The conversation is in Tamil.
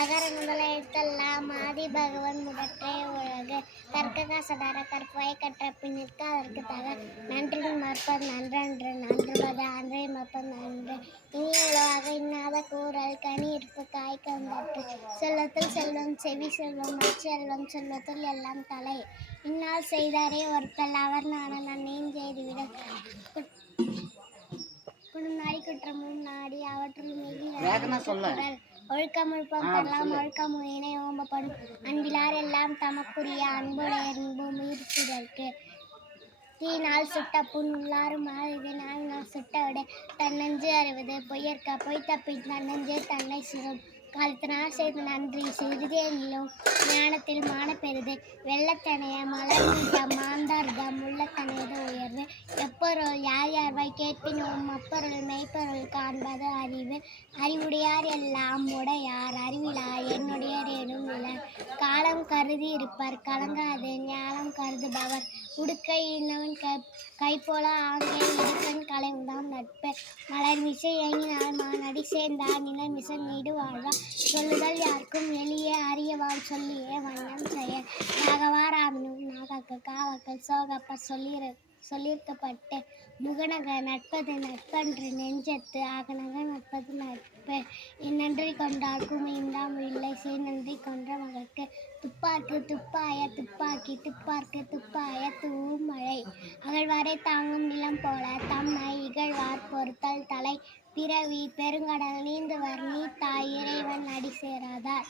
அகர முதல எழுத்தெல்லாம் ஆதி பகவன் முதற்றே உலகு கற்க காசடார கற்பவை கற்ற பின்னிற்க அதற்கு தக. நன்றின் மற்பது நன்றன்று நன்றுபது அன்றை மற்பது நன்று. இனி உலவாக இன்னாத கூறல் கனி இருப்பு காய் கந்தற்று செல்வத்தில் செல்வம் செவி செல்வம் செல்வம் செல்வத்தில் எல்லாம் தலை. இன்னால் செய்தாரே ஒருத்தல் அவர் நான நன்னையும் செய்துவிட குடுநாடி குற்றமும் நாடி அவற்றுள் மிகி. ஒழுக்கம் ஆ, தரலாம். ஒழுக்கம் இணை ஓம்பப்படும் அன்பிலார் எல்லாம் தமக்குரிய அன்புடைய அன்பு மீட்சிதற்கு தீனால் சுட்ட புண் உள்ளாரும் இது நாவினால் சுட்ட விட தன்னஞ்சு அறிவது பொய்யற்க பொய் தப்பி தன்னஞ்சே தன்னை சிறும். காலத்தினால் செய்த நன்றி சிறிதேனிலும் ஞானத்தில் மான பெறுது வெள்ளத்தனைய மலர்ந்தம் மாந்தார்தம் கேட்பின் உம் அப்பொருள் மெய்ப்பொருள் காண்பது அறிவு. அறிவுடையார் எல்லாம் உடையார் அறிவிலார் என்னுடைய எனும் இல காலம் கருதி இருப்பார் கலங்காது ஞானம் கருதுபவர். உடுக்கை இன்னவன் க கை போல ஆங்கே இடுக்கண் கலை நட்பு. மலர் மிசை ஏங்கினால் மானடி சேர்ந்தார் நிலம் மிசை நீடு வாழ்வா சொல்லுதல் யாருக்கும் எளிய அறியவா சொல்லியே வண்ணம் செய்ய நாகவாராமினும் நாகாக்கள் காவாக்கள் சோகப்ப சொல்லியிருக்கு சொல்லியிருக்கப்பட்டு முகநக நட்பது நட்பன்று நெஞ்சத்து ஆகநக நட்பது நட்பு. என்னன்றி கொண்டாக்கும் குமையுண்டாம் இல்லை நன்றி கொன்ற மகளுக்கு துப்பாக்கு துப்பாய துப்பாக்கி துப்பார்க்கு துப்பாய தூமழை. அகழ்வாரை தாங்கும் நிலம் போல தம்மை இகழ்வார் பொறுத்தல் தலை. பிறவி பெருங்கடல் நீந்துவர் நீ தாய் இறைவன் அடி சேராதார்